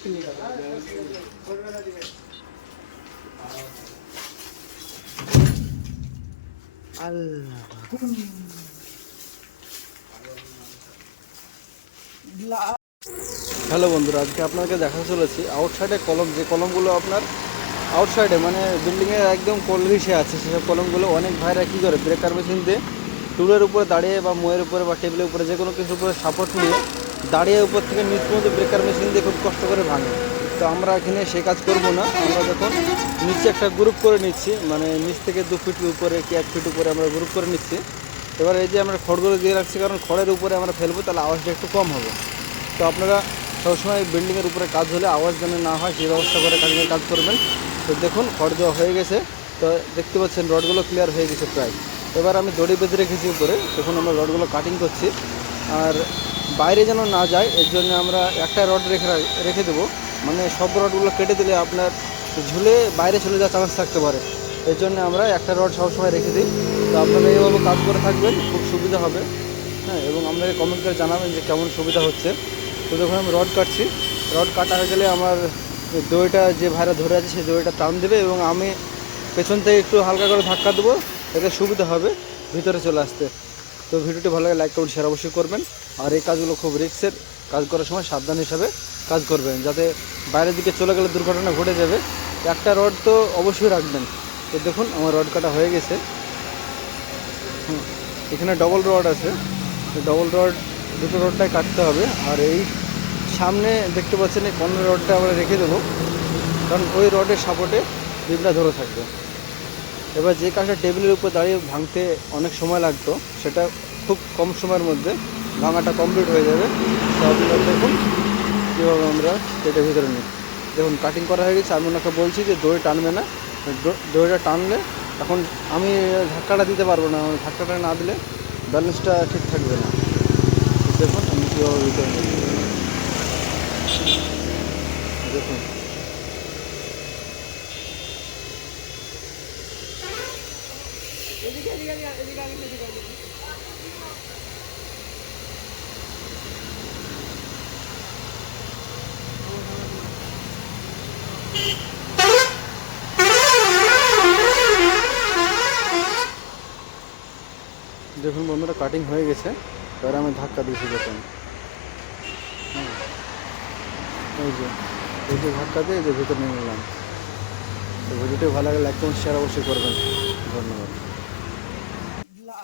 Hello বন্ধুরা, আজকে আপনাকে দেখা চলেছি আউটসাইডে কলম, যে কলমগুলো আপনার আউটসাইডে মানে বিল্ডিংয়ের একদম কলরিসে আছে, সেসব কলমগুলো অনেক ভাইরা কী করে ব্রেকার মেশিন দিয়ে টুলের উপরে দাঁড়িয়ে বা মোয়ের উপরে বা টেবিলের উপরে যে কোনো কিছুর উপরে সাপোর্ট নিয়ে দাঁড়িয়ে উপর থেকে নিচ পর্যন্ত ব্রেকার মেশিন দিয়ে খুব কষ্ট করে ভাঙে। তো আমরা এখানে সে কাজ করব না। আমরা যখন নিচে একটা গ্রুপ করে নিচ্ছি, মানে নিচ থেকে 2 ফিট উপরে কি 1 ফিট উপরে আমরা গ্রুপ করে নিচ্ছি। এবার এই যে আমরা খড়গুলো দিয়ে রাখছি, কারণ খড়ের উপরে আমরা ফেলবো, তাহলে আওয়াজটা একটু কম হবে। তো আপনারা সবসময় বিল্ডিংয়ের উপরে কাজ হলে আওয়াজ যেন না হয় সেই ব্যবস্থা করে কাজ করবেন। তো দেখুন খড় দেওয়া হয়ে গেছে, তো দেখতে পাচ্ছেন রডগুলো ক্লিয়ার হয়ে গেছে প্রায়। এবার আমি দড়ি বেঁধে রেখেছি উপরে, দেখুন আমরা রডগুলো কাটিং করছি। আর বাইরে যেন না যায় এর জন্য আমরা একটা রড রেখে দেবো, মানে সব রডগুলো কেটে দিলে আপনার ঝুলে বাইরে চলে যাওয়ার চান্স থাকতে পারে। এর জন্য আমরা একটা রড সবসময় রেখে দিই। তো আপনারা এইভাবে কাজ করে থাকবেন, খুব সুবিধা হবে। হ্যাঁ, এবং আপনাকে কমেন্ট করে জানাবেন যে কেমন সুবিধা হচ্ছে। তো যখন আমি রড কাটছি, রড কাটা হয়ে গেলে আমার দড়িটা যে ভাইরা ধরে আছে সেই দড়িটা টান দেবে এবং আমি পেছন থেকে একটু হালকা করে ধাক্কা দেবো, এতে সুবিধা হবে ভিতরে চলে আসতে। তো ভিডিওটি ভালো লাগে লাইক করুন, শেয়ার অবশ্যই করবেন। আর এই কাজগুলো খুব রিস্কের, কাজ করার সময় সাবধান হিসাবে কাজ করবেন, যাতে বাইরের দিকে চলে গেলে দুর্ঘটনা ঘটে যাবে। একটা রড তো অবশ্যই রাখবেন। তো দেখুন আমার রড কাটা হয়ে গেছে। এখানে ডবল রড আছে, ডবল রড দুটো রডটাই কাটতে হবে। আর এই সামনে দেখতে পাচ্ছেন এই কর্নার রডটা আমরা রেখে দেবো, কারণ ওই রডের সাপোর্টে বিমটা ধরে থাকবে। এবার যে কাজটা টেবিলের উপর দাঁড়িয়ে ভাঙতে অনেক সময় লাগতো, সেটা খুব কম সময়ের মধ্যে ভাঙাটা কমপ্লিট হয়ে যাবে। তো আপনারা দেখুন কীভাবে আমরা কেটে ভিতরে নিই। দেখুন কাটিং করা হয়ে গেছে। আমি ওনাকে বলছি যে দড়ি টানবে না, দড়িটা টানলে এখন আমি ধাক্কাটা দিতে পারবো না, ধাক্কাটা না দিলে ব্যালেন্সটা ঠিক থাকবে না। দেখুন আমি কীভাবে ভিতরে নিই, দেখুন। দেখুন বন্ধুরা কাটিং হয়ে গেছে। এবার আমি ধাক্কা দিয়েছি, দেখুন। হ্যাঁ, এই যে ধাক্কা দিয়ে এই যে ভিতরে নিয়ে নিলাম। তো ভিডিওটি ভালো লাগে লাইক কমেন্ট শেয়ার অবশ্যই করবেন। ধন্যবাদ।